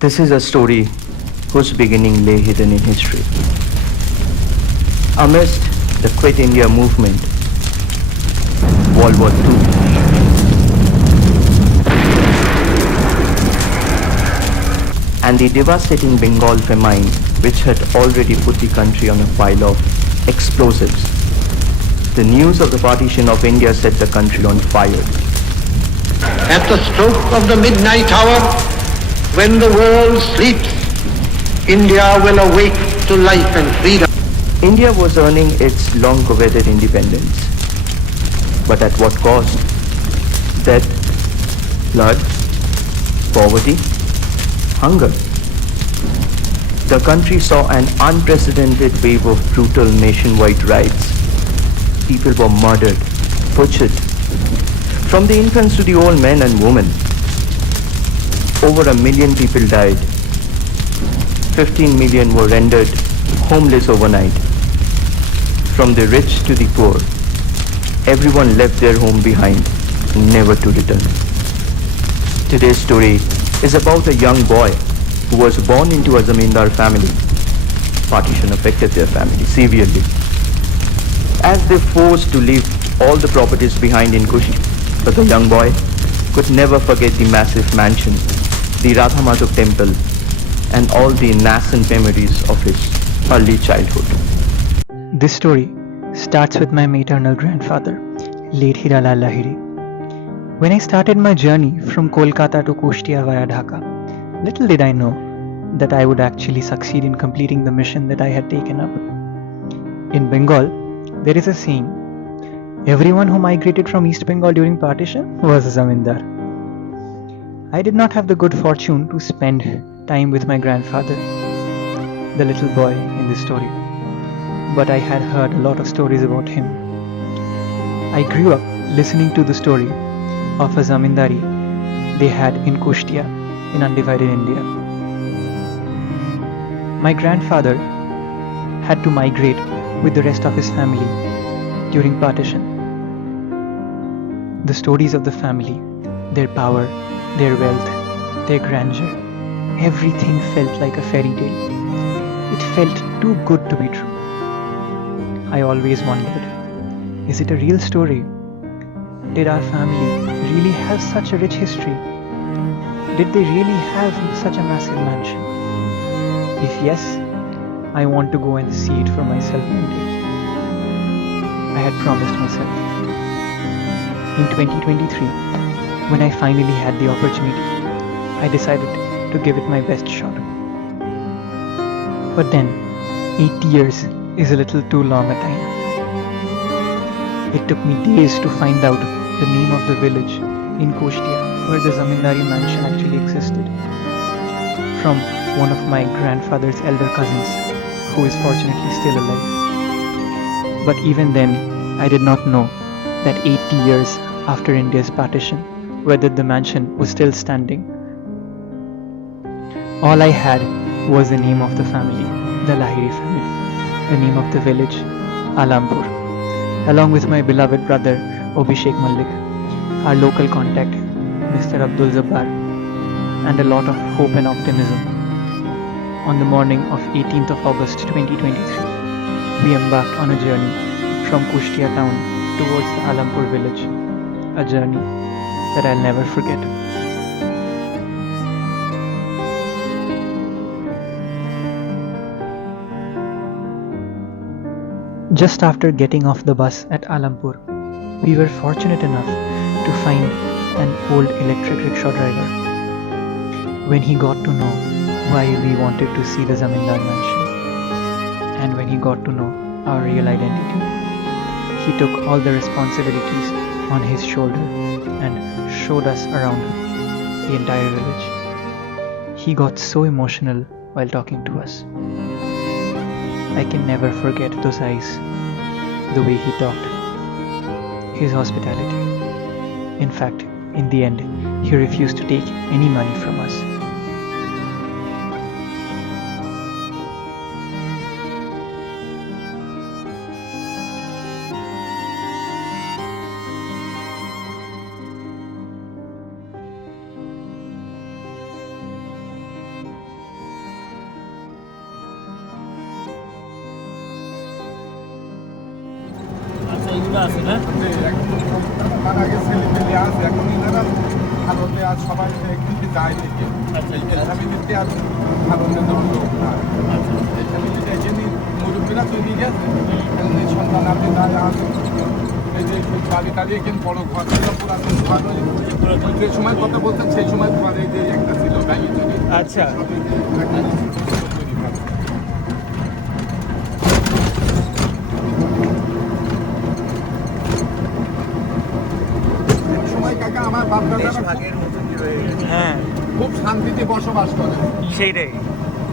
This is a story whose beginning lay hidden in history. Amidst the Quit India movement, World War II, and the devastating Bengal famine, which had already put the country on a pile of explosives, the news of the partition of India set the country on fire. At the stroke of the midnight hour, when the world sleeps, India will awake to life and freedom. India was earning its long-coveted independence, but at what cost? Death, blood, poverty, hunger. The country saw an unprecedented wave of brutal nationwide riots. People were murdered, butchered, from the infants to the old men and women. Over 1 million people died. 15 million were rendered homeless overnight. From the rich to the poor, everyone left their home behind, never to return. Today's story is about a young boy who was born into a zamindar family. Partition affected their family severely, as they forced to leave all the properties behind in Kushtia. But the young boy could never forget the massive mansion, the Radha temple, and all the nascent memories of his early childhood. This story starts with my maternal grandfather, late Hiralal Lahiri. When I started my journey from Kolkata to Kushtia via Dhaka, little did I know that I would actually succeed in completing the mission that I had taken up. In Bengal, there is a saying, everyone who migrated from East Bengal during partition was a zamindar. I did not have the good fortune to spend time with my grandfather, the little boy in this story, but I had heard a lot of stories about him. I grew up listening to the story of a zamindari they had in Kushtia in undivided India. My grandfather had to migrate with the rest of his family during partition. The stories of the family, their power, their wealth, their grandeur, everything felt like a fairy tale. It felt too good to be true. I always wondered, is it a real story? Did our family really have such a rich history? Did they really have such a massive mansion? If yes, I want to go and see it for myself one day. I had promised myself. In 2023, when I finally had the opportunity, I decided to give it my best shot. But then, 8 years is a little too long a time. It took me days to find out the name of the village in Kushtia where the zamindari mansion actually existed, from one of my grandfather's elder cousins, who is fortunately still alive. But even then, I did not know that 80 years after India's partition, whether the mansion was still standing. All I had was the name of the family, the Lahiri family, the name of the village, Alampur, along with my beloved brother, Abhishek Malik, our local contact, Mr. Abdul Jabbar, and a lot of hope and optimism. On the morning of 18th of August 2023, we embarked on a journey from Kushtia town towards the Alampur village, a journey that I'll never forget. Just after getting off the bus at Alampur, we were fortunate enough to find an old electric rickshaw driver. When he got to know why we wanted to see the zamindar mansion, and when he got to know our real identity, he took all the responsibilities on his shoulder and showed us around the entire village. He got so emotional while talking to us. I can never forget those eyes, the way he talked, his hospitality. In fact, in the end, he refused to take any money from us. এগুলো আছে না? তার আগে ছেলে পেলে আছে, এখন এনারা ভারতে আর সবাই একদিকে যায় দেখে আচ্ছা, এই ফ্যামিলিতে আর ভারতে দেওয়ার লোক না। এই ফ্যামিলিতে এখানে মুরব্বীরা তৈরি গেছে, এই সন্তান আপনি তারা আছে। এই যে বাড়ি টাড়ি এখানে বড় ঘর ছিল, পুরাতন ঘর, ওই যে সময় কথা বলতেন সেই সময় তোমার এই যে একটা ছিল ব্যাগি তৈরি। আচ্ছা। সময় কাকা আমার বাপ দাদারা হ্যাঁ খুব শান্তিতে বসবাস করে সেইটাই।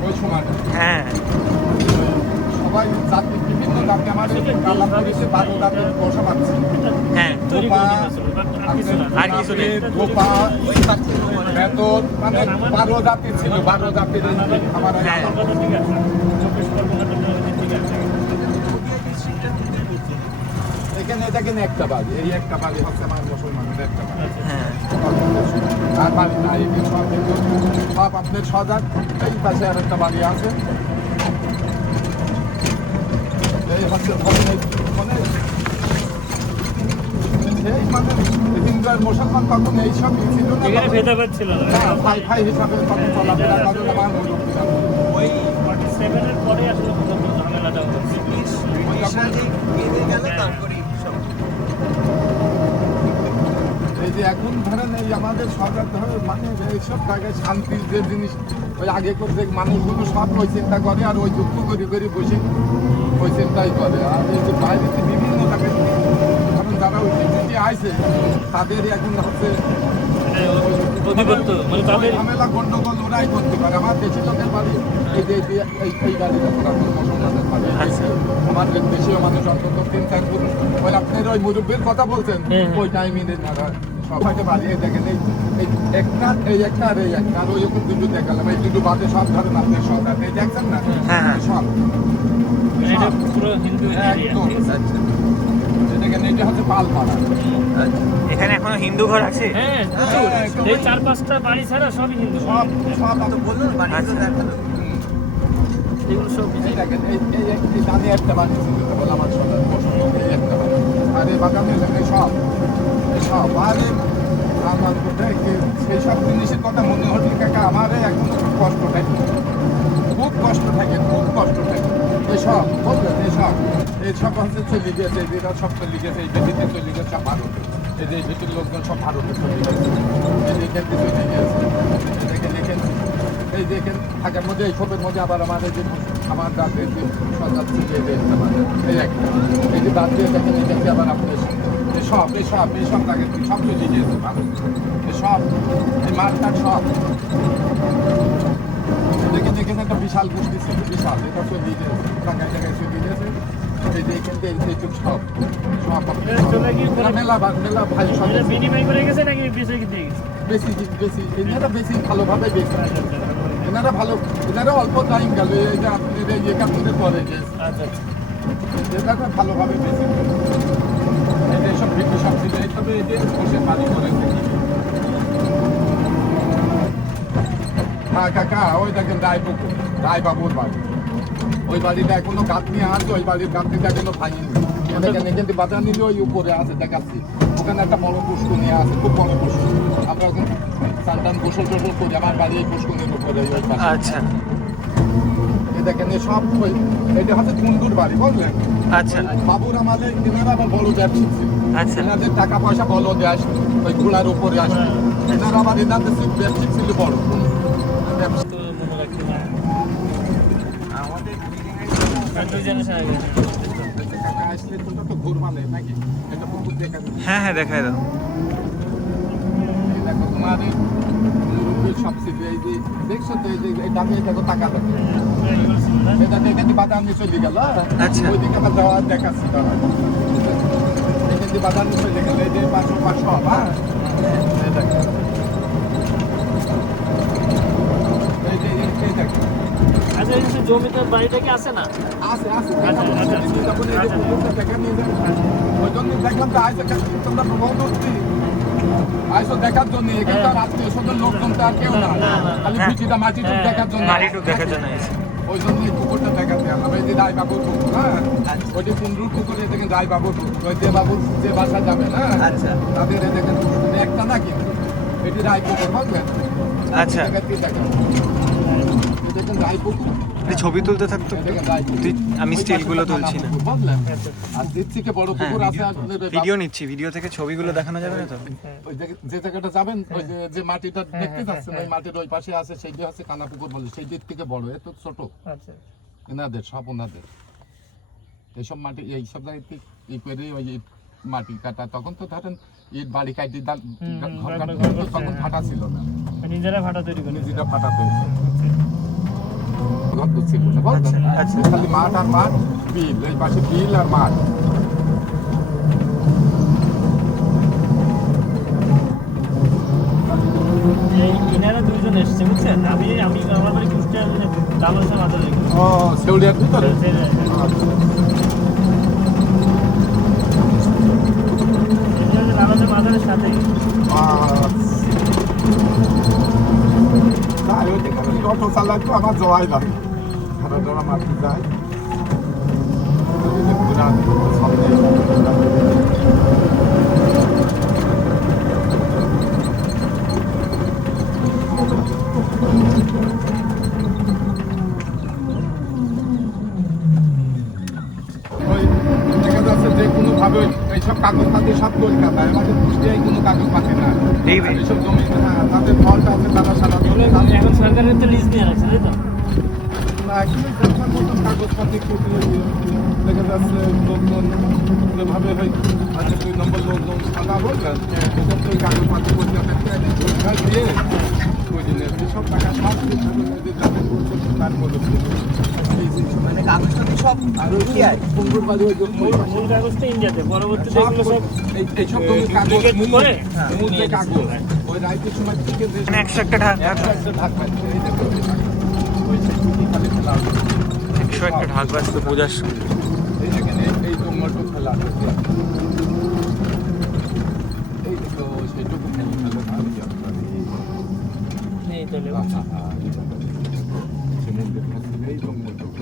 ওই সময়টা। হ্যাঁ সবাই জাতি বিভিন্ন জাতি আমাদের কালা পরিষে 12 জাতির বসবাস ছিল। হ্যাঁ ধোপা, আর কিছু নেই। ধোপা, বেতন, মানে 12 জাতির ছিল, 12 জাতির আমার হ্যাঁ। এখানে এটা কিন্তু একটা বাড়ি, এই একটা বাড়ি হচ্ছে আমার মুসলমানদের একটা বাড়ি। হ্যাঁ আর বাড়ি নাই, এখানে সব কিন্তু সব আপনার সজাগ। এই পাশে আর একটা বাড়ি আছে, এই হচ্ছে মানে সেই মানে দিনকার মুসলমান তখন এইসব ছিল না, এখানে ভেদাভেদ ছিল না। ভাই ভাই হিসাবে তখন চলাফেরা করে আমার মুরব্বীরা। ওই 47 এর পরে আসলে মূলত ঝামেলাটা হচ্ছে। এই যে এখন ধরেন এই আমাদের সরকার ধরে মানে এইসব জায়গায় শান্তির যে জিনিস ওই আগে করতে মানুষগুলো সব ওই চিন্তা করে আর ওই দুঃখ করে করে বসে ওই চিন্তাই করে। আর এই যে বাইরেতে বিভিন্ন জায়গায় এখন যারা ওই ডিউটি আইছে তাদের এখন হচ্ছে অধিপত্য মানে তাদের ঝামেলা গন্ডগোল ওরাই করতে পারে। আমার দেশি লোকের বাড়ি এই যে এই বাড়িটা পুরাতন মুসলমানের বাড়ি। আমার দেশীয় মানুষ অন্তত 3-4 ফুট ওই আপনার ওই মুরব্বীর কথা বলছেন ওই টাইমে সবাইকে বাড়িয়ে দেখেন এই একটা এই একটা আর এই একটা আর ওই রকম দুটো দেখালাম। এই দুটো বাদে সব ধরেন আপনার সব আর এই দেখছেন না সব এটা পুরো হিন্দু একদম। দেখেন এটা হচ্ছে পালপাড়া। এখানে এখনো হিন্দু ঘর আছে। হ্যাঁ প্রচুর। এই 4-5টা বাড়ি ছাড়া সবই হিন্দু। সব সব তো বললেন এগুলো সব এই দেখেন এই দানি একটা বাড়ি ছিল বলে আমার সবার পছন্দ এই একটা বাড়ি। আর এই বাগানে দেখেন সব সব আরে আমার কোথায় সেই সব জিনিসের কথা মনে হচ্ছে কাকা আমার এখন খুব কষ্ট থাকে, খুব কষ্ট থাকে, খুব কষ্ট থাকে। এসব বলবেন এইসব হচ্ছে চলে গেছে, এই যেটা সব চলে গেছে, এই বেদিতে চলে গেছে সব ভারতে। এই যে ভিতর লোকজন সব ভারতে চলে গেছে, এই যে এখান থেকে চলে গেছে। দেখেন এখানে এই যে এখানে থাকার মধ্যে এই সবের মধ্যে আবার আমাদের যে আমার দাঁতের যে সজাগ ছিল এই একটা এই যে দাঁত দিয়ে দেখেন এখানে আবার আপনার সব এইসব লাগে সব চলে গিয়েছে ভারত। সব এই মার্কার সব দেখে দেখেন একটা বিশাল গোষ্ঠী ছিল, বিশাল এটা চলে গিয়েছে জায়গায় জায়গায় চলে গিয়েছে। এই যে এখান থেকে এইটুক সব মেলা ভাই সব বিনিময় করে গেছে নাকি বেশি দিয়ে গেছে? বেশি এনারা বেশি ভালোভাবে বেশি এনারা ভালো, এনারা অল্প টাইম গেল এই যে আপনাদের এই একাত্তরের পরে গেছে। আচ্ছা এটাকে ভালোভাবে বেশি এই যে সব ভিত্তি সব ছিল এইভাবে এই যে বসে পানি করে হ্যাঁ কাকা ওই দেখেন রায়পুকুর রায়বাবুর বাড়ি, ওই বাড়িটা এখনো গাঁথনি আছে, ওই বাড়ির গাঁথনিটা এখনো ভাঙিনি। দেখেন এখানে বাজার নিলে ওই উপরে আছে দেখাচ্ছি, ওখানে একটা বড় পুষ্করণী আছে, খুব বড় পুষ্করণী। আমরা এখন সন্তান গোসল টোসল করি আমার বাড়ি এই পুষ্করণীর উপরে ওই পাশে। আচ্ছা এই দেখেন এই সব এটা হচ্ছে কুন্ডুর বাড়ি বুঝলেন। আচ্ছা বাবুর আমাদের এনারা আবার বড় ব্যবসায়ী ছিল, আচ্ছা এনাদের টাকা পয়সা বলো দিয়ে আসতো ওই ঘোড়ার উপরে আসতো। এনারা আবার এনাদের ব্যবসায়ী ছিল বড় ব্যবসা। তো মনে রাখতে না আমাদের দুই জনের সাথে কাকা আসলে তোমরা তো ঘুরবা নাকি এটা পুকুর দেখা যাবে। হ্যাঁ হ্যাঁ দেখাই দাও। দেখো তোমার সব ছিল এই যে দেখছো তো এই যে এটা আমি দেখো টাকা দেখো এটা দেখে বাজার নিয়ে চলে গেল। আচ্ছা। ওই দিকে আবার যাওয়ার দেখাচ্ছি তারা এখানে বাজার নিয়ে চলে গেল এই যে 500 হ্যাঁ এই দেখো এই যে এই দেখো আচ্ছা এই যে জমিতে বাড়িটা কি আছে না? আছে যখন এই যে পুকুরটা দেখা নিয়ে যাবে ওই জন্য দেখলাম তো আইসা তোমরা প্রবন্ধ আইসো দেখার জন্য এখানকার আত্মীয় স্বজন লোকজন তো আর কেউ না, খালি পিছিটা মাটিটুক দেখার জন্য মাটিটুক দেখার জন্য এসেছি। ওই জন্য এই পুকুরটা দেখাতে আনলাম। এই যে রায়বাবুর পুকুর, হ্যাঁ, ওইটি কুন্ডুর পুকুর, এই দেখেন রায়বাবুর পুকুর। ওই যে বাবুর যে বাসা যাবে না, আচ্ছা তাদের এই দেখেন পুকুর একটা না কিন্তু এটি রায় পুকুর, বুঝলেন? আচ্ছা দেখেন রায় পুকুর। ছবি তুলতে থাকতো, আমি স্টিলগুলো তুলছি না, বুঝলেন? আর দিক থেকে বড় পুকুর আছে। ভিডিও নিচ্ছি, ভিডিও থেকে ছবিগুলো দেখানো যাবে না তো? ওই যে জায়গাটা যাবেন, ওই যে মাটিটা দেখতে যাচ্ছেন, ওই মাটির ওই পাশে আছে, সেইটি হচ্ছে কানা পুকুর বলে। সেই দিক থেকে বড়, এত ছোট এনাদের সব ওনাদের। এইসব মাটি এইসব জায়গায় ই করে ওই মাটি কাটা, তখন তো ধরেন ইট বাড়ি কাটি ঘর কাটা, তখন ফাটা ছিল না, নিজেরা ভাটা তৈরি করে, নিজেরা ফাটা তৈরি ঘর তো ছিল না, বুঝলেন? খালি মাঠ আর মাঠ, বিল, এই পাশে বিল আর মাঠ। এনারা দুইজন এসছে, বুঝছেন? আমি আমার বাড়ি কুষ্টিয়া বাংলাদেশের মাথায়। ও সেউলিয়ার ভিতরে। বাংলাদেশের মাথার সাথে অটো চালায় তো আমার জয় লাগে, খারাপ ধরা মাটি যায়। যে কোনো ভাবে এইসব কাগজ পাতি সব কলকাতায়, আমাদের কুষ্টিয়ায় কোনো কাগজ পাতি না। এইসব জমি, হ্যাঁ, তাদের ফলটা আছে, তারা সারা এখন সরকারের তো লিস্ট নিয়ে রাখছে, তাই তো? না, কিন্তু দেখার মতন কাগজপাতি দেখা যাচ্ছে লোকজন যেভাবে হয়, আচ্ছা 2 নম্বর লোকজন সাদা বলবেন, ওই কাগজপাতি কলকাতায় দিয়ে ওই দিনের সব টাকা সব তার মধ্যে মানে কাগজপত্র সব আর ওই পঙ্গুর বাড়ি ওই মূল কাগজটা ইন্ডিয়াতে, পরবর্তীতে এগুলো সব এইসব জমির কাগজ করে মূল যে কাগজ ওই রাইতের সময় থেকে যে একটা ঢাক, একটা ঢাক পাচ্ছে, এই দেখো ওই ছুটি খালি খেলা হবে। 101টা ঢাক বাজতো পূজার সময়। এই দেখেন এই জঙ্গলটুকু খেলা হচ্ছে, এই দেখো সেইটুকু খেলা নেই তাহলে। সে মন্দির কাছে এই জঙ্গলটুকু,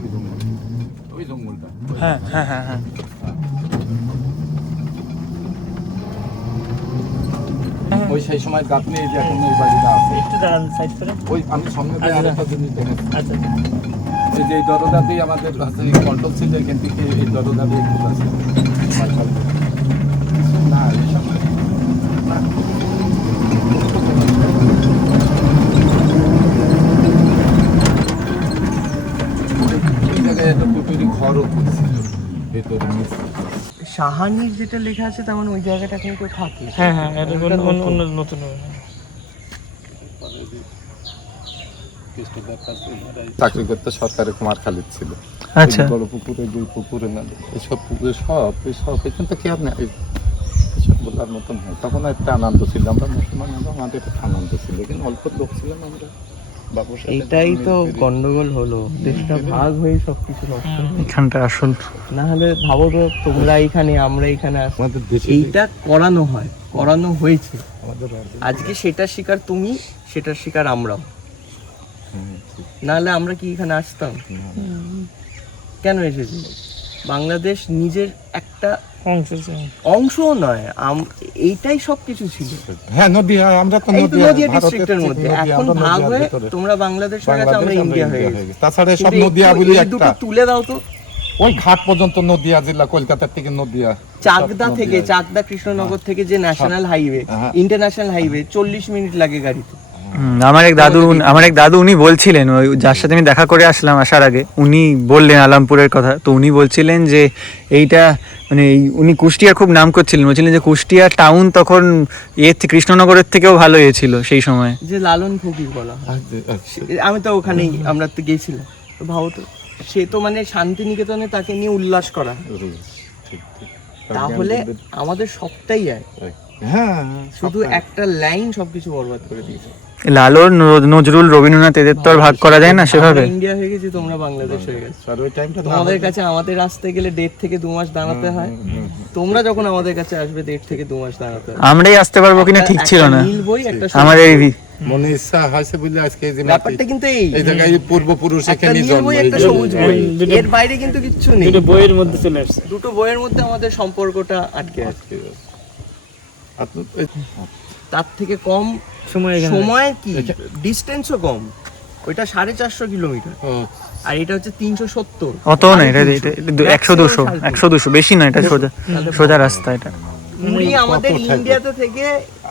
ওই জঙ্গলটা, হ্যাঁ হ্যাঁ হ্যাঁ হ্যাঁ, ওই সেই সময় গাঁথনি যে এখন ওই বাড়িটা আছে। একটু দাঁড়ান সাইড করে। ওই আমি সামনে দিয়ে আরেকটা জিনিস দেখেছি, আচ্ছা এই যে এই দরজা দিয়ে আমাদের কন্ট্রোল ছিল, এখান থেকে এই দরজা দিয়ে খুব আছে না এইসব না। এই জায়গায় একটা পুকুরি ঘরও করছিল ভেতরে নিচে। সাহানির যেটা লেখা আছে তার মানে ওই জায়গাটা কিন্তু থাকে। হ্যাঁ হ্যাঁ, এটা অন্য নতুন চাকরি করতে সরকারি কুমার খালিদ ছিল। আচ্ছা, বড় পুকুরে, দুই পুকুরে না, এইসব পুকুরে সব এখান থেকে আর না এইসব বলার মতন হয়। তখন একটা আনন্দ ছিল, আমরা মুসলমান, আমাদের একটা আনন্দ ছিল, কিন্তু অল্প লোক ছিলাম আমরা। এইটাই তো গন্ডগোল হলো, দেশটা ভাগ হয়ে সবকিছু নষ্ট। এখানটা আসল না হলে ভাবো তো, তোমরা এইখানে আমরা এইখানে আছি, আমাদের দেশে এইটা করানো হয়, করানো হয়েছে। আমাদের আজকে সেটার শিকার তুমি, সেটার শিকার আমরাও। নাহলে আমরা কি এখানে আসতাম? কেন এসেছি? বাংলাদেশ নিজের একটা অংশও নয়, এইটাই সবকিছু ছিল। হ্যাঁ, নদিয়া, আমরা তো এই তো নদিয়া ডিস্ট্রিক্টের মধ্যে। এখন ভাগ হয়ে তোমরা বাংলাদেশ হয়ে গেছে, আমরা ইন্ডিয়া হয়ে গেছি। তাছাড়া সব নদিয়া বলি একটা, তুলে দাও তো। ওই ঘাট পর্যন্ত নদিয়া জেলা, কলকাতা থেকে নদিয়া, চাকদা থেকে, চাকদা কৃষ্ণনগর থেকে যে national highway, international highway, 40 minute লাগে গাড়িতে। আমার এক দাদু উনি বলছিলেন, ওই যার সাথে আমি দেখা করে আসলাম আসার আগে, উনি বললেন আলামপুরের কথা। তো উনি বলছিলেন যে এইটা মানে উনি কুষ্টিয়ার খুব নাম করছিলেন, বলছিলেন যে কুষ্টিয়া টাউন তখন কৃষ্ণনগরের থেকেও ভালো ছিল সেই সময়, যে লালন ফকির বলা হয়। আমি তো ওখানেই, আমরা তো গেছিলাম। তো ভাবো তো, সে তো মানে শান্তিনিকেতনে তাকে নিয়ে উল্লাস করা, তাহলে আমাদের সবটাই এক। হ্যাঁ, শুধু একটা লাইন সবকিছু বরবাদ করে দিয়েছে। লালন, নজরুল, রবীন্দ্রনাথ, এদের তো আর ভাগ করা যায় না সেভাবে। ইন্ডিয়া হয়ে গেছি, তোমরা বাংলাদেশ হয়ে গেছে। আর ওই টাইমটা তোমাদের কাছে আমাদের আসতে গেলে 1.5 থেকে 2 মাস দাঁড়াতে হয়, তোমরা যখন আমাদের কাছে আসবে 1.5 থেকে 2 মাস দাঁড়াতে হয়। আমরাই আসতে পারবো কিনা ঠিক ছিল না নীল বই একটা আমাদের মনে ইচ্ছা হয়েছে বলে আজকে এই যে ব্যাপারটা কিন্তু এই জায়গায় পূর্বপুরুষ একটা এখানে নীল জন্ম বই, একটা এই সবুজ বই, দুটো- এর বাইরে কিন্তু কিচ্ছু নেই। দুটো বইয়ের মধ্যে চলে আসছে। দুটো বইয়ের মধ্যে আমাদের সম্পর্কটা আটকে আছে। তার থেকে কম সময় কি ডিস্টেন্সও কম, ওইটা 450 কিলোমিটার আর এটা হচ্ছে 370। অত না, এটা 100-200 বেশি না, এটা সোজা রাস্তা। এটা পুরী আমাদের ইন্ডিয়াতে থেকে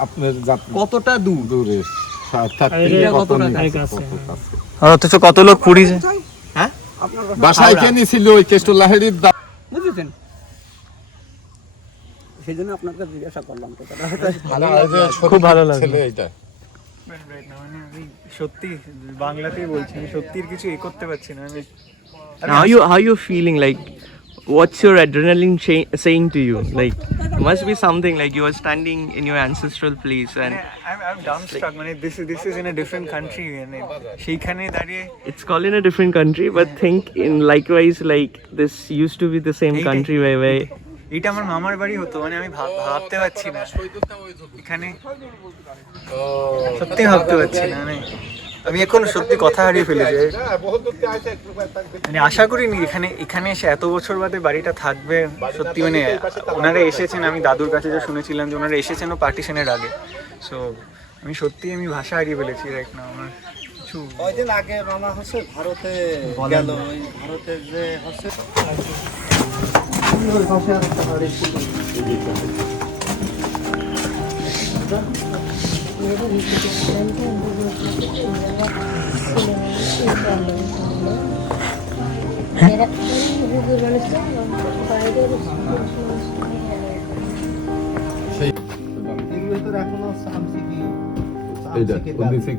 আপনার কতটা দূর, দূরে এটা কতটা কাছে। আর অথচ কত লোক পুরী যায়। হ্যাঁ বাসায় কেন ছিল ওই কেষ্টলাহেরির বুঝেছেন? সেই জন্য আপনাকে জিজ্ঞাসা করলাম কথাটা। খুব ভালো লাগে। ছেলে এটা মানে আমি সত্যি বাংলাতেই বলছি, আমি সত্যি কিছু করতে পারছি না। How you feeling? Like, what's your adrenaline saying to you? Like, must be something like you are standing in your ancestral place and I'm dumbstruck. মানে this is in a different country, মানে সেইখানে দাঁড়িয়ে it's called in a different country, but think in likewise like this used to be the same country where এটা আমার মামার বাড়ি হতো, মানে আমি ভাবতে পারছি না এখানে, সত্যি ভাবতে পারছি না। আমি এখন সত্যি কথা হারিয়ে ফেলেছি। মানে আশা করিনি এখানে এসে এত বছর বাদে বাড়িটা থাকবে। সত্যি মানে ওনারা এসেছেন, আমি দাদুর কাছে যা শুনেছিলাম যে ওনারা এসেছেনও পার্টিশনের আগে। সো আমি ভাষা হারিয়ে ফেলেছি রাইট না। আমার কিছু কয়দিন আগে মামা হচ্ছে ভারতে গেল, ওই ভারতের যে হচ্ছে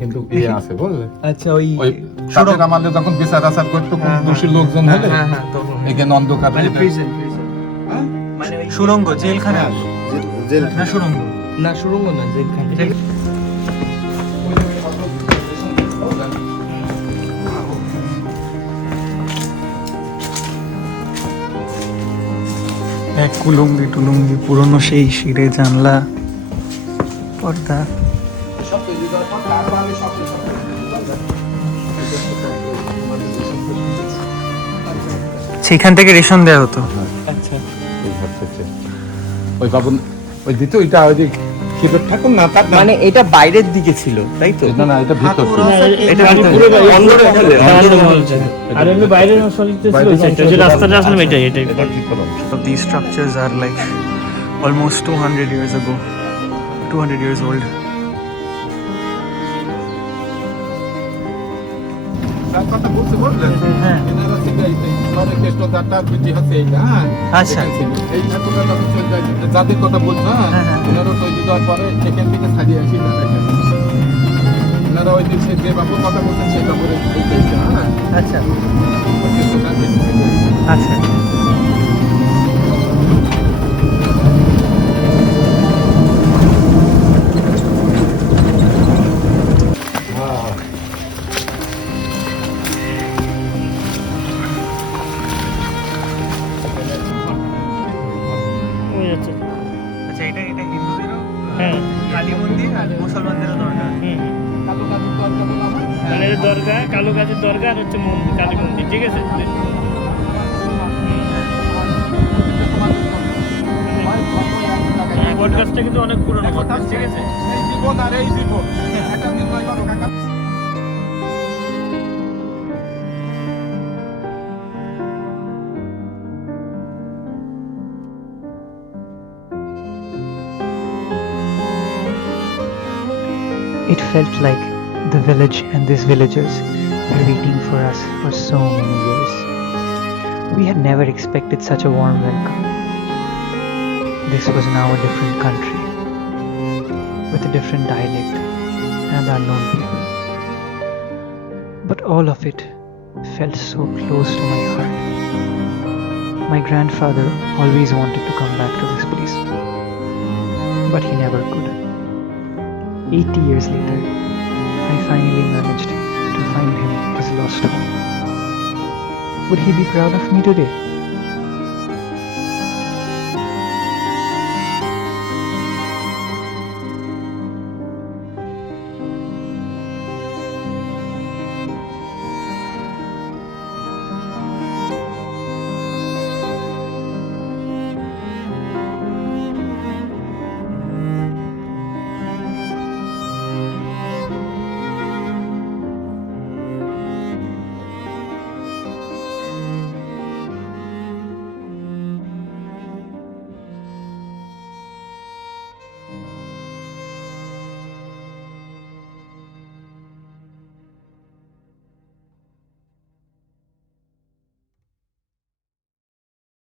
কিন্তু ইয়ে আছে বুঝলে। আচ্ছা, ওই তাদের আমাদের যখন বিচার আচার করতো কোন দোষী লোকজন হলে এখানে অন্ধকার মানে সুড়ঙ্গ, জেলখানা না সুড়ঙ্গ, না সুড়ঙ্গ না, জেলখানা। এক কুলুঙ্গি টুলুঙ্গি পুরনো সেই শিরে জানলা পর্দা। সেখান থেকে রেশন দেওয়া হতো। আচ্ছা, ওই বাবু ওই দিত ওইটা ওই যে খিদর ঠাকুর না তার মানে এটা বাইরের দিকে ছিল তাই তো? না না, এটা ভিতর এটা পুরো বাড়ি অন্দরমহলে। আর এমনি বাইরের অঞ্চলতে ছিল ওই সাইডটা, যে রাস্তাটা আসলে এটাই। These structures are like almost 200 years ago, 200 years old. তার কথা বলতে বললেন হ্যাঁ এনারা থেকে মানে কেষ্টদারটা বিটি হচ্ছে এইটা। হ্যাঁ আচ্ছা, এই ঠাকুরটা যখন চলে যায় যাদের কথা বলছো এনারা তৈরি দেওয়ার পরে সেখান থেকে ছাড়িয়ে আসি না দেখেন এনারা ওই যে যে বাবুর কথা বলছেন সেই বাবুর এইটা। হ্যাঁ আচ্ছা কেষ্টদার বিটি থেকে আচ্ছা। আচ্ছা, এটা হিন্দুদেরও কালী মন্দির আর মুসলমানদেরও দরকার। মানে এটা দরগা, কালো গাছের দরগা আর হচ্ছে কালী মন্দির, ঠিক আছে? বটগাছটা কিন্তু অনেক পুরনো বটগাছ, ঠিক আছে? এই জীবন আর এই জীবন একটা দিন নয় বাবু কাকা। It felt like the village and these villagers were waiting for us for so many years. We had never expected such a warm welcome. This was now a different country, with a different dialect and unknown people. But all of it felt so close to my heart. My grandfather always wanted to come back to this place, but he never could. 80 years later, I finally managed to find him his lost home. Would he be proud of me today?